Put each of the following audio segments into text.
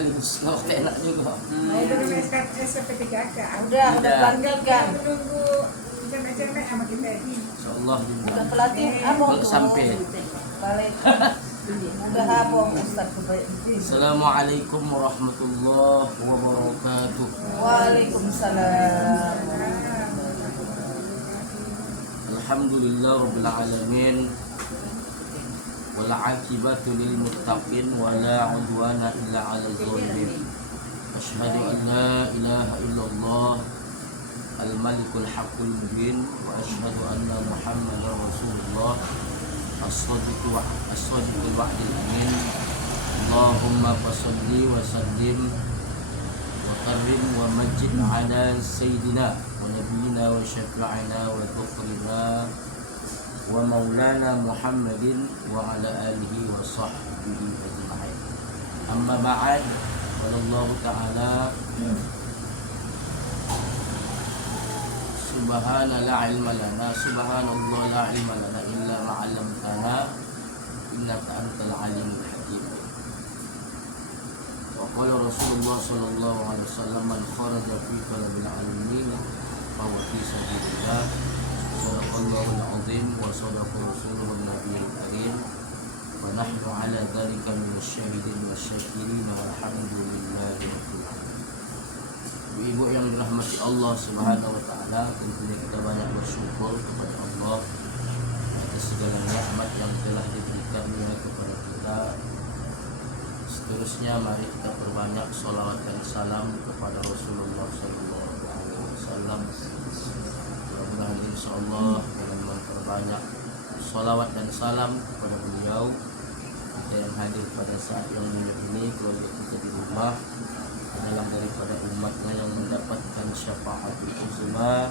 sekaligus nggak enak juga. Itu kan SKP3K. Udah pelantikan. Menunggu SMS sama kita. Insyaallah Bukan pelatih, abang kalau sampai. Balik. Udah abang Ustaz kebaik. Assalamualaikum warahmatullahi wabarakatuh. Waalaikumsalam. Alhamdulillah rabbil alamin. Wal 'aqibatu lil muttaqin wa la 'udwana illa 'alal zalimin. Asyhadu an la ilaha illallah al-malikul haqqul mubin wa asyhadu anna Muhammadar Rasulullah as-sadiqul wa'dil amin. Allahumma fasholli wa sallim wa karim wa majid ala sayyidina wa nabiyina wa syafi'ina wa dhukrina wa maulana Muhammadin wa ala alihi wa sahbihi ajma'in. Amma ba'd, wallahu ta'ala subhana la ilma lana, subhanallah la ilma lana illa ma'allamtana innaka antal alimul hakim. Wa qala Rasulullah sallallahu alaihi wasallam, man kharaja fi talabil ilmi fa huwa fi sabilillah. Sadaqallahul azim wa sadaqa rasuluhun nabiyul karim. Wa nahnu ala dzalika minasyahidin wasyakirin walhamdulillahi rabbil alamin. Ibu yang dirahmati Allah Subhanahu wa taala, tentunya kita banyak bersyukur kepada Allah atas segala nikmat yang telah diberikannya kepada kita. Seterusnya mari kita perbanyak salawat dan salam kepada Rasulullah sallallahu alaihi wasallam. Mudah-mudahan insyaallah dengan memperbanyak salawat dan salam kepada beliau, kita yang hadir pada saat yang mulia ini, keluarga kita di rumah adalah daripada umatnya yang mendapatkan syafaat uzma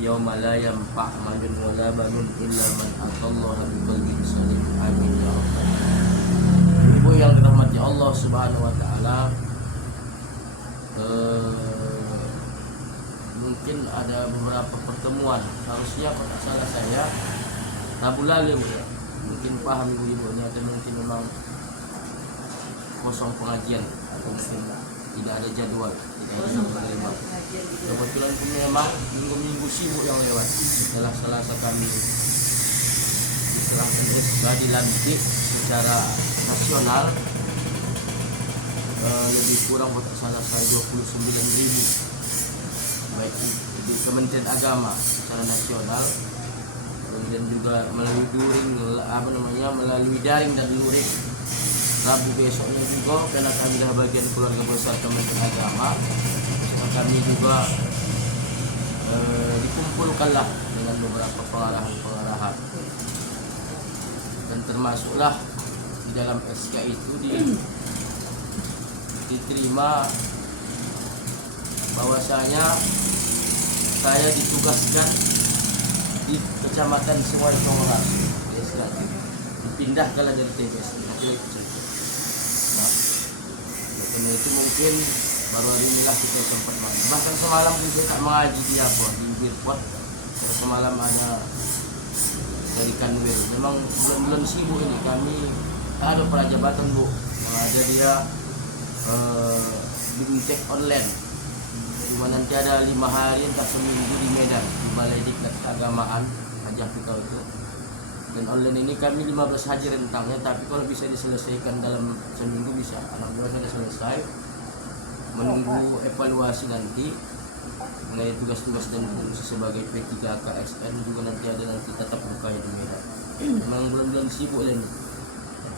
yauma la yanfa' malun wala banun illa man atallaha biqalbin salim. Amin ya rabbal alamin. Ibu yang dirahmati Allah Subhanahu wa taala, mungkin ada beberapa pertemuan, harusnya kalau salah saya Rabu lalu ya. Mungkin paham ibu-ibunya, dan mungkin memang kosong pengajian atau mungkin tidak ada jadwal, tidak ada jadwal. Kebetulan pun memang minggu-minggu sibuk yang lewat. Setelah Selasa kami diserahkan SK dilantik secara nasional, lebih kurang buat salah saya 29.000 baik di Kementerian Agama secara nasional, kemudian juga melalui melalui daring dan luring. Rabu besoknya juga, karena kami dah bagian keluarga besar Kementerian Agama, kami juga dikumpulkanlah dengan beberapa pengarahan-pengarahan, dan termasuklah di dalam SK itu diterima bahwasanya saya ditugaskan di Kecamatan Sungai Songoras, dipindahkanlah dari TBS. Nah, karena itu mungkin baru hari inilah kita sempat main. Bahkan semalam pun saya tak mengaji di Birpot, karena semalam ada dari Kanwil. Memang bulan-bulan sibuk ini kami tak ada prajabatan bu, yang ada dia BIMTEK online, di mana nanti ada 5 hari entah seminggu di Medan di Balai Diklat Keagamaan Hajah Pikau itu. Dan online ini kami 15 haji rentangnya, tapi kalau bisa diselesaikan dalam seminggu bisa. Alhamdulillah sudah selesai. Menunggu evaluasi nanti mengenai tugas-tugas dan fungsi sebagai P3KSN juga nanti ada tetap buka di Medan. Memang bulan-bulan sibuk lah ini.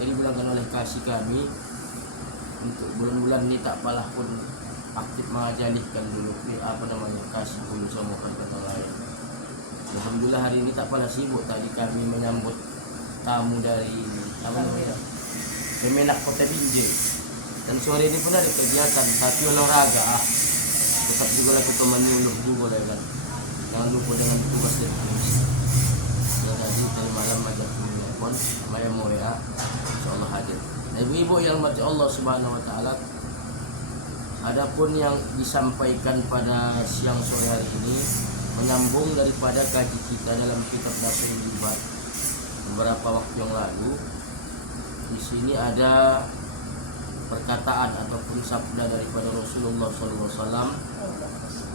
Tadi bilangkan oleh kasih kami untuk bulan-bulan ini tak apalah pun aktif mengajalihkan dulu kasih dulu sama kata lain. Alhamdulillah hari ini tak apalah sibuk. Tadi kami menyambut tamu dari Kemenak Kota Binjai, dan sore ini pun ada kegiatan tapi olahraga tetap juga lah kita menyuluh juga lah kan. Jangan lupa dengan tugas dan fungsi. Tadi malam ajak telepon sama yang mau ya, insyaallah hadir. Ibu-ibu yang mati Allah Subhanahu wa taala, adapun yang disampaikan pada siang sore hari ini menyambung daripada kaji kita dalam kitab Nasrul Ibad beberapa waktu yang lalu. Di sini ada perkataan ataupun sabda daripada Rasulullah SAW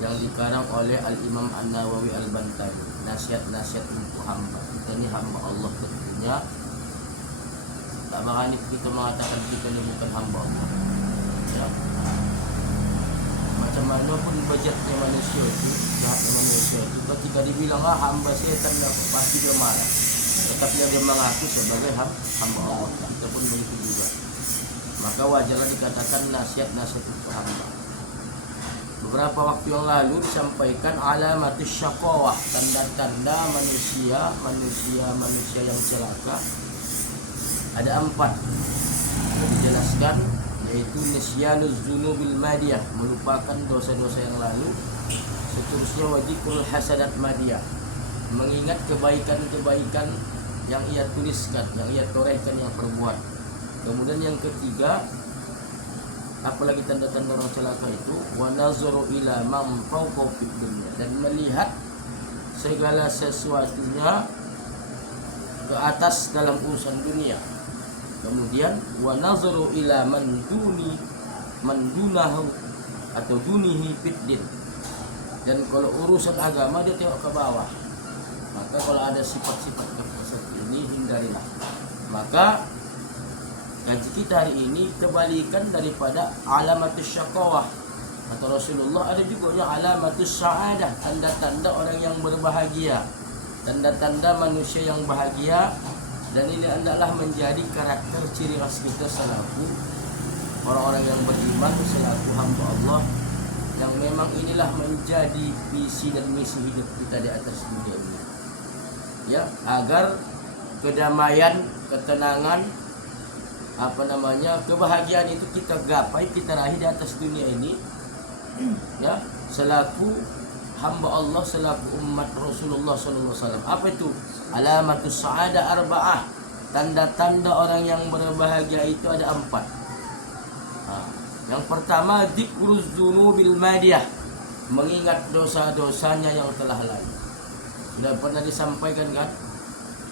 yang dikarang oleh Al-Imam An-Nawawi Al-Bantani, nasihat-nasihat untuk hamba. Kita ni hamba Allah tentunya. Tak berani kita mengatakan kita ni bukan hamba Allah. Ya. Macam mana pun bejatnya manusia itu, jahatnya manusia itu, ketika dibilang hamba setan, pasti dia marah. Tetapi yang dia mengaku sebagai hamba Allah, kita pun begitu juga. Maka wajarlah dikatakan nasihat-nasihat untuk hamba. Beberapa waktu yang lalu disampaikan alamatus syaqawah, tanda-tanda manusia yang celaka. Ada 4 yang dijelaskan, yaitu nisyanuz dzunubil madiyah, melupakan dosa-dosa yang lalu. Seterusnya wajikrul hasanat madiyah, mengingat kebaikan-kebaikan yang ia tuliskan, yang ia torehkan, yang perbuat. Kemudian yang ketiga, apalagi tanda-tanda orang celaka itu, wa nazaru ila man fawqa fid dunya, dan melihat segala sesuatunya ke atas dalam urusan dunia. Kemudian wa nazaru ila man dunahu atau dunihi fid din, dan kalau urusan agama dia tengok ke bawah. Maka kalau ada sifat-sifat seperti ini hindarilah. Maka kaji kita hari ini kebalikan daripada alamatus syaqawah atau Rasulullah, ada juga yang alamatus sa'adah, tanda-tanda orang yang berbahagia, tanda-tanda manusia yang bahagia. Dan ini adalah menjadi karakter ciri khas kita selaku orang-orang yang beriman, selaku hamba Allah, yang memang inilah menjadi visi dan misi hidup kita di atas dunia ini. Ya, agar kedamaian, ketenangan, kebahagiaan itu kita gapai, kita raih di atas dunia ini. Ya, selaku hamba Allah, selaku umat Rasulullah SAW. Apa itu? Alamatus sa'adah arba'ah, tanda-tanda orang yang berbahagia itu ada 4. Yang pertama, dzikruz dzunubil madiyah, mengingat dosa-dosanya yang telah lalu. Sudah pernah disampaikan kan,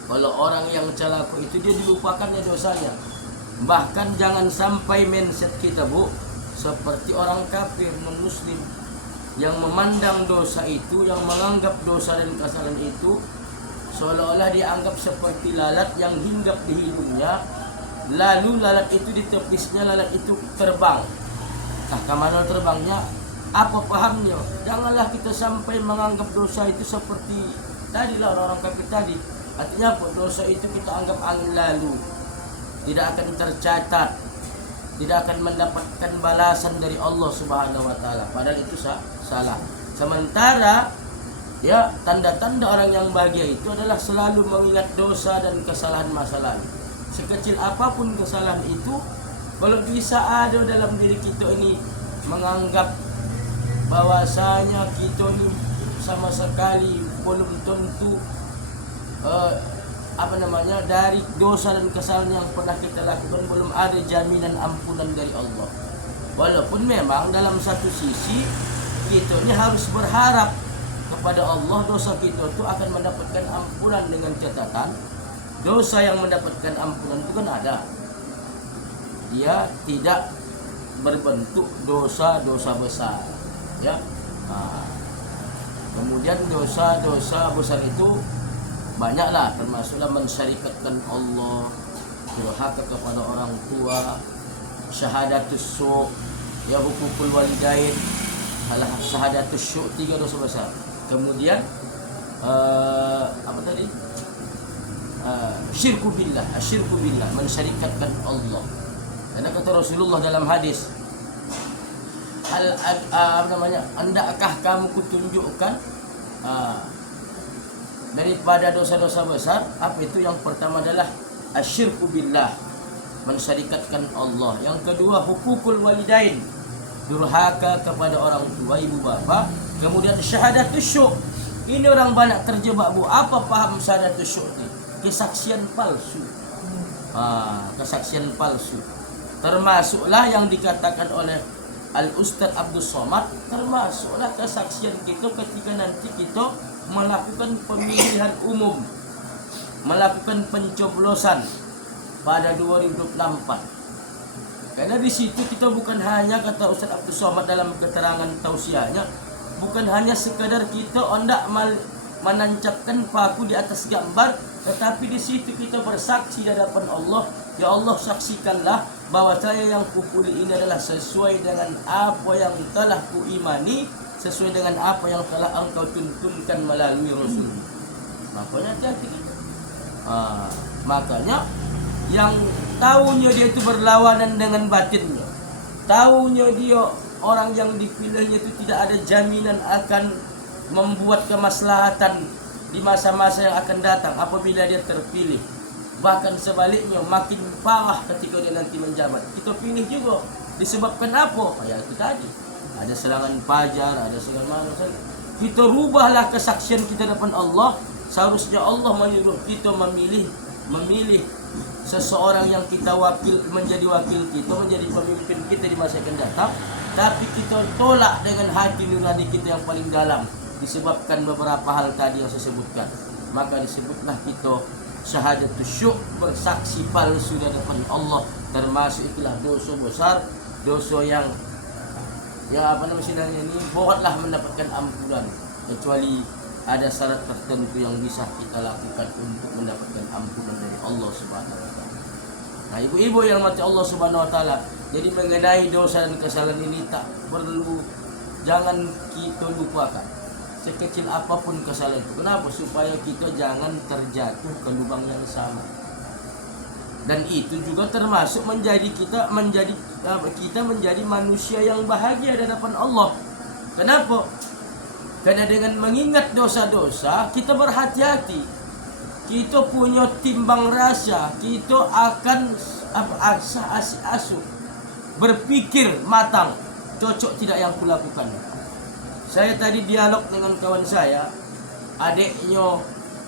kalau orang yang celaka itu dia dilupakannya dosanya. Bahkan jangan sampai mindset kita, Bu, seperti orang kafir, non-muslim, yang memandang dosa itu, yang menganggap dosa dan kesalahan itu seolah-olah dianggap seperti lalat yang hinggap di hidungnya, lalu lalat itu di tepisnya, lalat itu terbang. Nah, kemana terbangnya? Apa pahamnya? Janganlah kita sampai menganggap dosa itu seperti tadilah orang-orang kafir tadi. Artinya apa? Dosa itu kita anggap angin lalu, tidak akan tercatat, tidak akan mendapatkan balasan dari Allah Subhanahu wa taala. Padahal itu salah. Sementara ya, tanda-tanda orang yang bahagia itu adalah selalu mengingat dosa dan kesalahan masa lalu. Sekecil apapun kesalahan itu, kalau bisa ada dalam diri kita ini menganggap bahwasanya kita ini sama sekali belum tentu dari dosa dan kesalahan yang pernah kita lakukan belum ada jaminan ampunan dari Allah. Walaupun memang dalam satu sisi kita ini harus berharap kepada Allah, dosa kita itu akan mendapatkan ampunan, dengan catatan dosa yang mendapatkan ampunan itu kan ada, dia tidak berbentuk dosa-dosa besar, ya. Kemudian dosa-dosa besar itu banyaklah, termasuklah mensyarikatkan Allah, durhaka kepada orang tua, syahadatus su', ya, hukukul walidain, syahadatus su', 3 dosa besar. Kemudian syirku billah, mensyarikatkan Allah. Karena kata Rasulullah dalam hadis, andakkah kamu kutunjukkan daripada dosa-dosa besar? Apa itu? Yang pertama adalah asyirku billah, mensyarikatkan Allah. Yang kedua, hukukul walidain, durhaka kepada orang tua, ibu bapa. Kemudian syahadatus syuk. Ini orang banyak terjebak, Bu. Apa paham syahadatus syuk ini? Kesaksian palsu. Kesaksian palsu. Termasuklah yang dikatakan oleh Al-Ustaz Abdul Somad, termasuklah kesaksian kita ketika nanti kita melakukan pemilihan umum, melakukan pencoblosan pada 2024. Karena di situ kita bukan hanya, kata Ustaz Abdul Somad dalam keterangan tausiahnya, bukan hanya sekadar kita hendak menancapkan paku di atas gambar, tetapi di situ kita bersaksi di hadapan Allah. Ya Allah, saksikanlah bahwa saya yang kupuli ini adalah sesuai dengan apa yang telah kuimani, sesuai dengan apa yang telah engkau tuntunkan melalui Rasul. Makanya hati-hati kita. Makanya yang tahunya dia itu berlawanan dengan batinnya, tahunya dia orang yang dipilihnya itu tidak ada jaminan akan membuat kemaslahatan di masa-masa yang akan datang apabila dia terpilih. Bahkan sebaliknya makin parah ketika dia nanti menjabat. Kita pilih juga disebabkan apa? Ya itu tadi, ada serangan fajar, ada segala macam. Kita rubahlah kesaksian kita depan Allah. Seharusnya Allah menyuruh kita memilih seseorang yang kita menjadi wakil kita, menjadi pemimpin kita di masa yang akan datang. Tapi kita tolak dengan hati nurani kita yang paling dalam, disebabkan beberapa hal tadi yang saya sebutkan. Maka disebutlah kita syahadatus syuk, bersaksi palsu di hadapan Allah. Termasuk itulah dosa besar, dosa yang apa namanya ini, buatlah mendapatkan ampunan, kecuali ada syarat tertentu yang bisa kita lakukan untuk mendapatkan ampunan dari Allah Subhanahu wa taala. Nah, ibu-ibu yang mati Allah Subhanahu wa taala, jadi mengenai dosa dan kesalahan ini jangan kita lupakan. Sekecil apapun kesalahan itu. Kenapa? Supaya kita jangan terjatuh ke lubang yang sama. Dan itu juga termasuk kita menjadi manusia yang bahagia di hadapan Allah. Kenapa? Karena dengan mengingat dosa-dosa kita berhati-hati. Kita punya timbang rasa, kita akan asih-asih berpikir matang, cocok tidak yang kulakukan. Saya tadi dialog dengan kawan saya, adiknya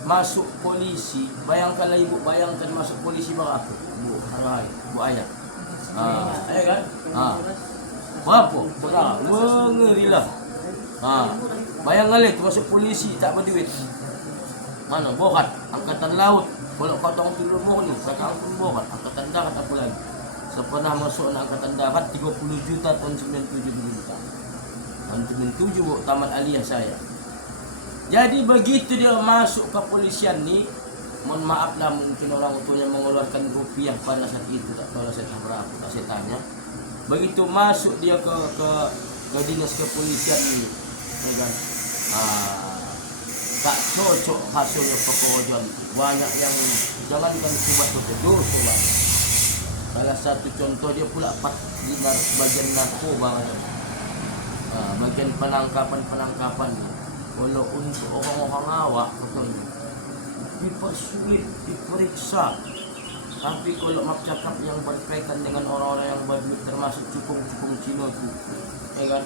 masuk polisi. Bayangkanlah ibu, bayangkan masuk polisi berapa? Bu ayah. Ya kan? Berapa? Mengerilah. Bayangkan itu masuk polisi tak berduit. Mana? Borat, angkatan laut. Kalau kau tahu tu lumur ni, sekarang pun borat. Angkatan darat apa lagi? Saya pernah masuk angkatan darat 30 juta tahun 97 juta. Tahun 97 tamat aliyah saya. Jadi begitu dia masuk ke polisian ni, mohon maaf lah mungkin orang tuanya mengeluarkan rupiah pada saat itu, tak tahu lah saya berapa, tak saya tanya. Begitu masuk dia ke dinas kepolisian ini, ya kan? Tak cocok hasilnya pekerjaan. Banyak yang jangankan kubat betul coba. Salah satu contoh dia pula dinar bagian narkoba, bagian penangkapan. Kalau untuk orang-orang awak betul dipersulit, diperiksa. Tapi kalau mak cakap yang berkaitan dengan orang-orang yang berduit, termasuk cukung-cukung Cina itu, ya kan?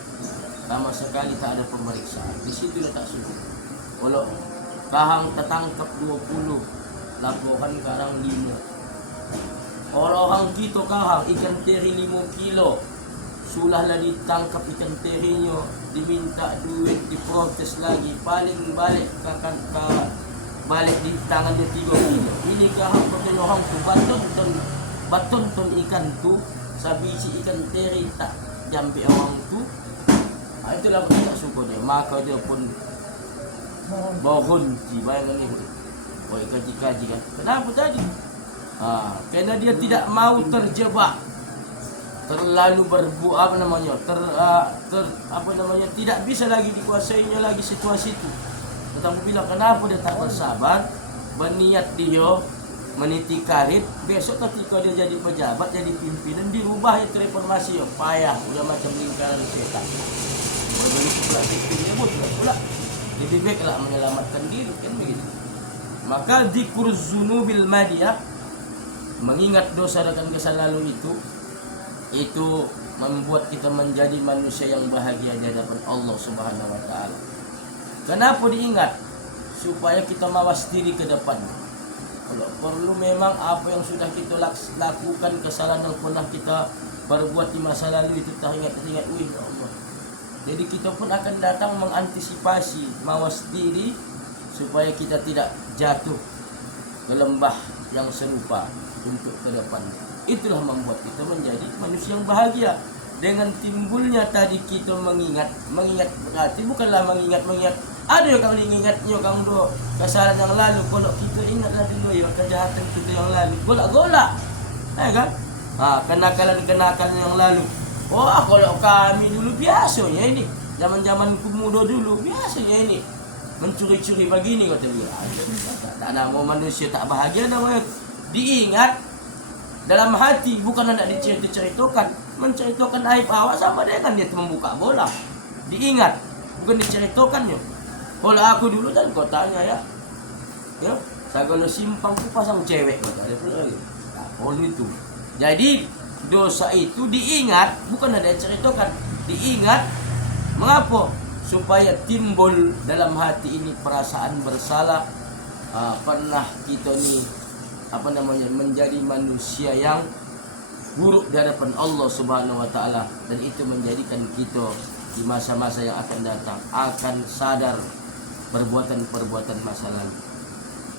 Sama sekali tak ada pemeriksaan. Di situ dia tak suruh. Kalau kahang tertangkap 20, laporan karang 5. Orang kita kahang ikan teri 5 kilo. Sulahlah ditangkap ikan terinya, diminta duit, diprotes lagi, paling balik balik di tangannya 3 kilo. Ini kahang betul orang tu baton ikan tu, sabiji ikan teri tak jambi orang tu. Itulah kita tak suka dia. Maka dia pun berhenti. Bayangkan ni. Kaji-kaji kan. Kenapa tadi? Kerana dia tidak mau terjebak, terlalu tidak bisa lagi dikuasainya lagi situasi itu. Tetapi bilang kenapa dia tak bersabar, berniat dia meniti karir, besok ketika dia jadi pejabat, jadi pimpinan, dirubah ya reformasi ya, payah, udah macam lingkaran setan. Begitu pula sistemnya pula. Lebih baiklah menyelamatkan diri kan begitu. Maka dzikruz zunubil madiyah, mengingat dosa dan kesalahan lalu itu membuat kita menjadi manusia yang bahagia di hadapan Allah Subhanahu wa taala. Kenapa diingat? Supaya kita mawas diri ke depan. Kalau perlu memang apa yang sudah kita lakukan, kesalahan yang pernah kita perbuat di masa lalu itu teringat-ingat, ya Allah. Jadi kita pun akan datang mengantisipasi, mawas diri supaya kita tidak jatuh ke lembah yang serupa untuk ke depan. itulah membuat kita menjadi manusia yang bahagia. Dengan timbulnya tadi kita mengingat berarti bukanlah mengingat ada yang kang ingatnya kang do kesalahan yang lalu. Kalau kita ingatlah dulu ya kejahatan kita yang lalu, golak-golak, kan? Kenakalan yang lalu. Kalau kami dulu biasanya ini, zaman muda dulu biasanya ini mencuri-curi begini kata dia. Tak ada mau manusia tak bahagia namanya. Diingat dalam hati, bukan hendak diceritakan. Menceritakan aib awak sama dengan dia membuka bola. Diingat, bukan diceritakannya. Kalau aku dulu dan kau tanya ya, segala simpang ku pasang cewek kata dia pula lagi. Itu. Jadi dosa itu diingat, bukan ada diceritakan. Diingat, mengapa? Supaya timbul dalam hati ini perasaan bersalah. Pernah kita ni menjadi manusia yang buruk di hadapan Allah Subhanahu wa taala, dan itu menjadikan kita di masa-masa yang akan datang akan sadar perbuatan-perbuatan masa lalu.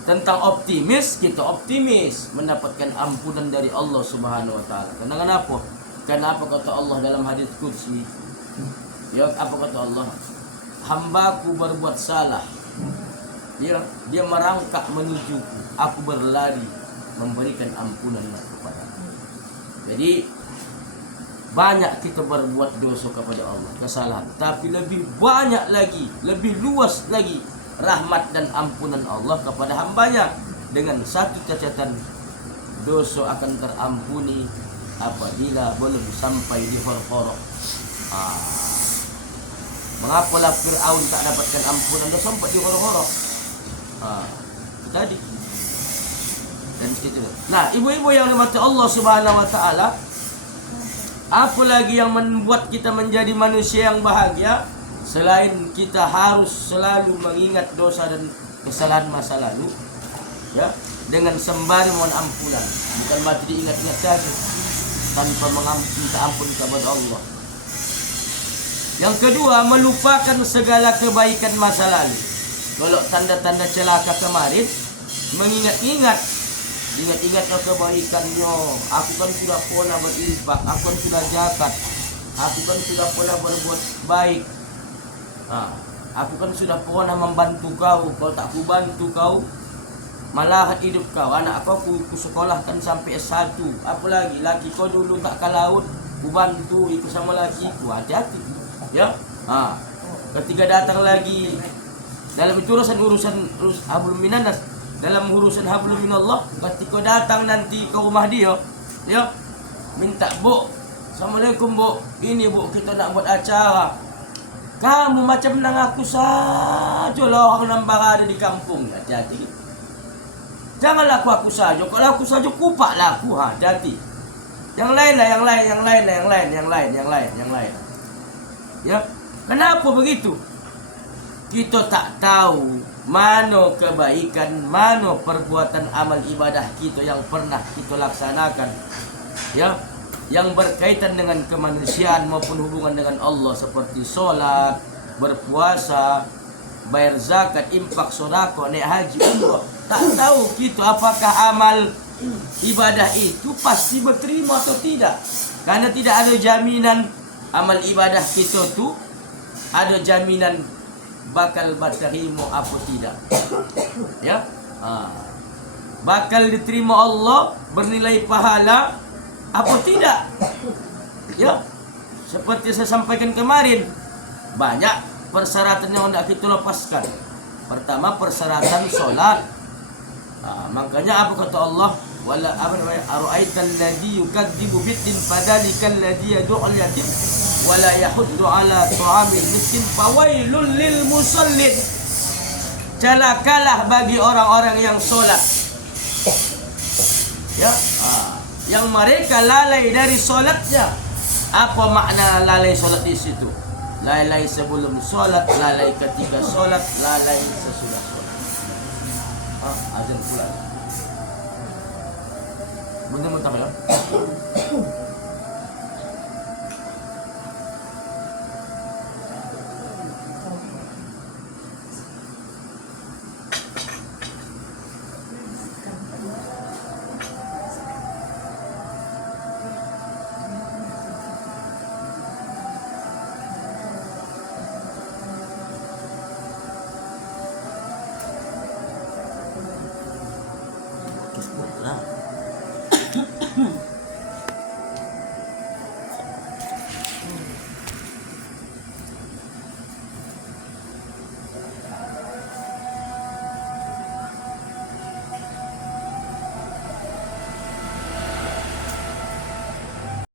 Tentang optimis, kita optimis mendapatkan ampunan dari Allah Subhanahu wa taala. Kenapa? Kenapa kata Allah dalam hadis qudsi? Ya, apa kata Allah? Hambaku berbuat salah. Dia merangkak menujuku, aku berlari memberikan ampunan kepada. Jadi banyak kita berbuat dosa kepada Allah, kesalahan, tapi lebih banyak lagi, lebih luas lagi rahmat dan ampunan Allah kepada hambanya. Dengan satu catatan, dosa akan terampuni apabila belum sampai di hor-horo. Mengapalah Fir'aun tak dapatkan ampunan dosa sampai di hor-horo? Tadi. Dan itu. Nah, ibu-ibu yang dirahmati Allah Subhanahu wa taala, apa lagi yang membuat kita menjadi manusia yang bahagia selain kita harus selalu mengingat dosa dan kesalahan masa lalu, ya, dengan sembari mohon ampunan, bukan mati diingat-ingat saja tanpa minta ampun kepada Allah. Yang kedua, melupakan segala kebaikan masa lalu. Kalau tanda-tanda celaka kemarin, mengingat-ingat kebaikannya. Aku kan sudah pernah berinfak, aku kan sudah zakat, aku kan sudah pernah berbuat baik. Aku kan sudah pernah membantu kau. Kau tak ku bantu kau, malah hidup kau. Anak aku sekolahkan sampai S1. Apalagi laki kau dulu tak ke laut, ku bantu ikut sama laki ku. Hati-hati, ya. Ketika datang lagi dalam itu urusan hablum minanas, dalam urusan hablum minallah, ketika datang nanti ke rumah dia, ya, minta, "Bu, Assalamualaikum Bu, ini Bu, kita nak buat acara." Kamu macam nang aku saja lah, orang nambah ada di kampung. Hati-hati. Janganlah aku saja. Kalau aku saja kupaklah aku. Hati-hati. Yang lain. Ya. Kenapa begitu? Kita tak tahu mana kebaikan, mana perbuatan amal ibadah kita yang pernah kita laksanakan, ya, yang berkaitan dengan kemanusiaan maupun hubungan dengan Allah, seperti solat, berpuasa, bayar zakat, infak, sedekah, naik haji, umrah. Tak tahu kita apakah amal ibadah itu pasti berterima atau tidak, karena tidak ada jaminan amal ibadah kita tu ada jaminan bakal berterima apa tidak, ya. Bakal diterima Allah, bernilai pahala apa tidak, ya. Seperti saya sampaikan kemarin, banyak persyaratan yang hendak kita lepaskan. Pertama, persyaratan solat. Makanya apa kata Allah? Wala ara'aital ladzi yukadzibu biddin fadzalikal ladzi yad'ul yatim wala yahuddu ala ta'amil miskin fawailul lil musallin. Celakalah bagi orang-orang yang solat, ya, yang mereka lalai dari solatnya. Apa makna lalai solat di situ? Lalai sebelum solat, lalai ketika solat, lalai sesudah solat. Azan pula. Benar-benar ya. lang.